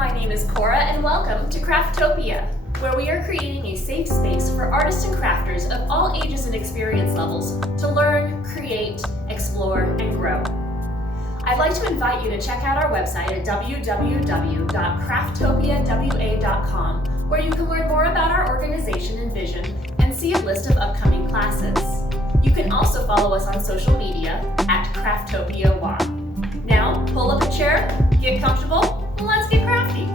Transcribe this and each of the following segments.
My name is Cora and welcome to Craftopia, where we are creating a safe space for artists and crafters of all ages and experience levels to learn, create, explore, and grow. I'd like to invite you to check out our website at www.crafttopiawa.com, where you can learn more about our organization and vision and see a list of upcoming classes. You can also follow us on social media at Craftopia. Now, pull up a chair, get comfortable, and let's get crafty.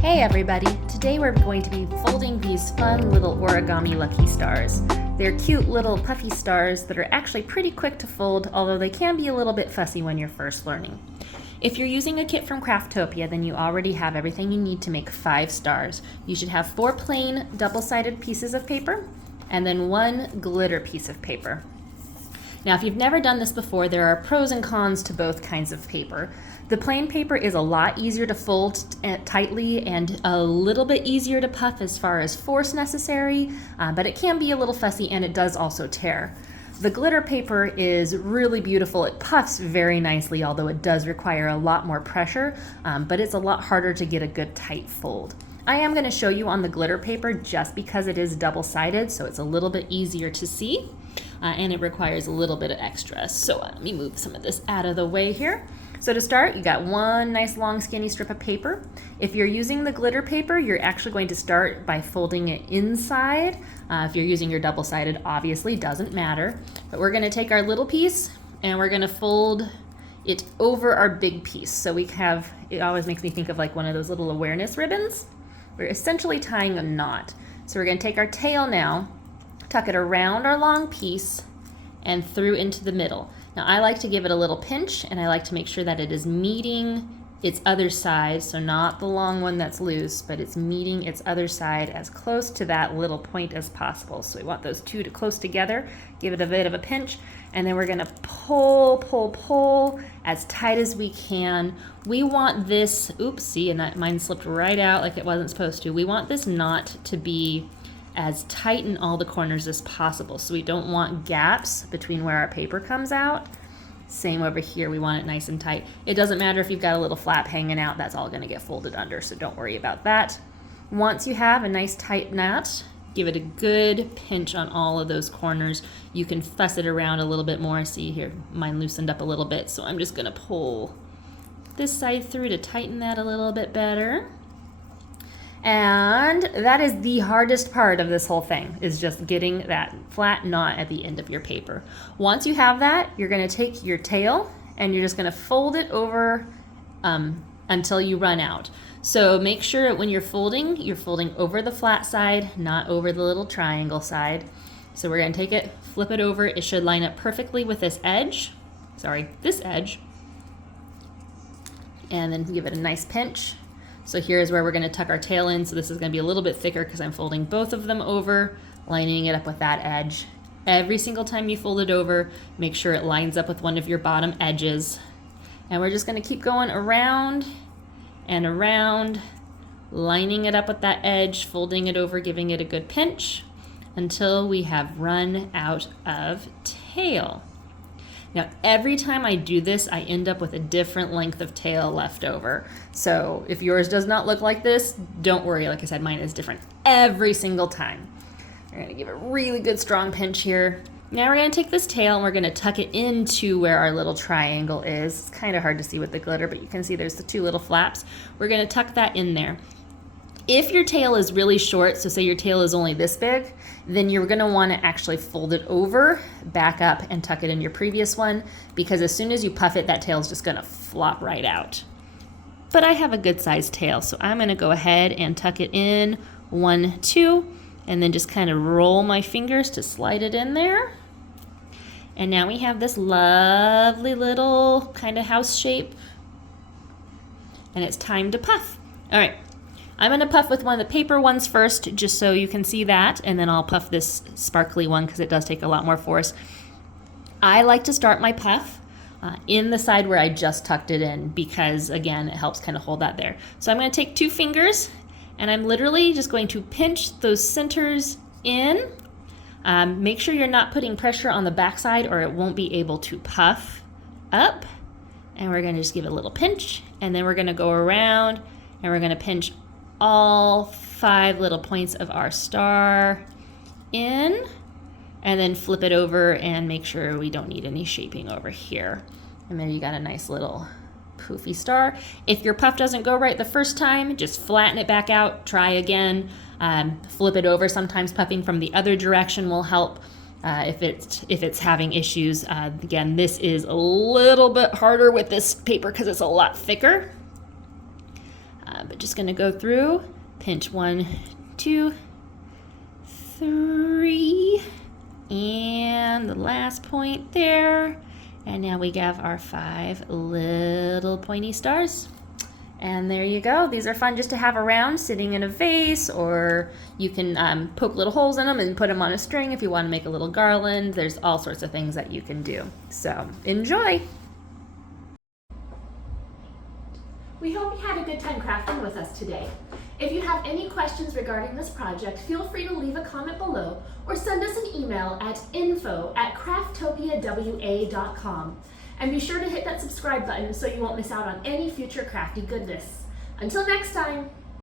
Hey everybody, today we're going to be folding these fun little origami lucky stars. They're cute little puffy stars that are actually pretty quick to fold, although they can be a little bit fussy when you're first learning. If you're using a kit from Craftopia, then you already have everything you need to make 5 stars. You should have 4 plain double-sided pieces of paper and then 1 glitter piece of paper. Now, if you've never done this before, there are pros and cons to both kinds of paper. The plain paper is a lot easier to fold tightly and a little bit easier to puff as far as force necessary, but it can be a little fussy and it does also tear. The glitter paper is really beautiful. It puffs very nicely, although it does require a lot more pressure, but it's a lot harder to get a good tight fold. I am going to show you on the glitter paper just because it is double-sided, so it's a little bit easier to see. And it requires a little bit of extra. So let me move some of this out of the way here. So to start, you got 1 nice long skinny strip of paper. If you're using the glitter paper, you're actually going to start by folding it inside. If you're using your double-sided, obviously doesn't matter. But we're gonna take our little piece and we're gonna fold it over our big piece. So we have, it always makes me think of like one of those little awareness ribbons. We're essentially tying a knot. So we're gonna take our tail now, tuck it around our long piece and through into the middle. Now I like to give it a little pinch and I like to make sure that it is meeting its other side, so not the long one that's loose, but it's meeting its other side as close to that little point as possible. So we want those two to close together, give it a bit of a pinch, and then we're gonna pull as tight as we can. We want this, oops, see, and mine slipped right out like it wasn't supposed to. We want this knot to be as tight in all the corners as possible. So we don't want gaps between where our paper comes out. Same over here, we want it nice and tight. It doesn't matter if you've got a little flap hanging out, that's all gonna get folded under, so don't worry about that. Once you have a nice tight knot, give it a good pinch on all of those corners. You can fuss it around a little bit more. See here, mine loosened up a little bit, so I'm just gonna pull this side through to tighten that a little bit better. And that is the hardest part of this whole thing, is just getting that flat knot at the end of your paper. Once you have that, you're going to take your tail and you're just going to fold it over until you run out. So make sure when you're folding over the flat side, not over the little triangle side. So we're going to take it, flip it over. It should line up perfectly with this edge. This edge. And then give it a nice pinch. So here's where we're going to tuck our tail in. So this is going to be a little bit thicker because I'm folding both of them over, lining it up with that edge. Every single time you fold it over, make sure it lines up with one of your bottom edges. And we're just going to keep going around and around, lining it up with that edge, folding it over, giving it a good pinch until we have run out of tail. Now, every time I do this, I end up with a different length of tail left over. So if yours does not look like this, don't worry. Like I said, mine is different every single time. We're gonna give it a really good strong pinch here. Now we're gonna take this tail and we're gonna tuck it into where our little triangle is. It's kind of hard to see with the glitter, but you can see there's the 2 little flaps. We're gonna tuck that in there. If your tail is really short, so say your tail is only this big, then you're gonna wanna actually fold it over, back up, and tuck it in your previous one, because as soon as you puff it, that tail is just gonna flop right out. But I have a good sized tail, so I'm gonna go ahead and tuck it in 1, 2, and then just kind of roll my fingers to slide it in there. And now we have this lovely little kind of house shape, and it's time to puff. All right. I'm going to puff with one of the paper ones first, just so you can see that, and then I'll puff this sparkly one because it does take a lot more force. I like to start my puff in the side where I just tucked it in because, again, it helps kind of hold that there. So I'm going to take 2 fingers, and I'm literally just going to pinch those centers in. Make sure you're not putting pressure on the back side or it won't be able to puff up. and we're gonna just give it a little pinch, and then we're gonna go around and we're gonna pinch all 5 little points of our star in, and then flip it over and make sure we don't need any shaping over here. And there you got a nice little poofy star. If your puff doesn't go right the first time, just flatten it back out, try again, flip it over. Sometimes puffing from the other direction will help if it's having issues. Again, this is a little bit harder with this paper because it's a lot thicker. But just gonna go through, pinch 1, 2, 3, and the last point there. And now we have our 5 little pointy stars. And there you go. These are fun just to have around, sitting in a vase, or you can poke little holes in them and put them on a string if you want to make a little garland. There's all sorts of things that you can do. So enjoy! We hope you had a good time crafting with us today. If you have any questions regarding this project, feel free to leave a comment below or send us an email at info@crafttopiawa.com. And be sure to hit that subscribe button so you won't miss out on any future crafty goodness. Until next time!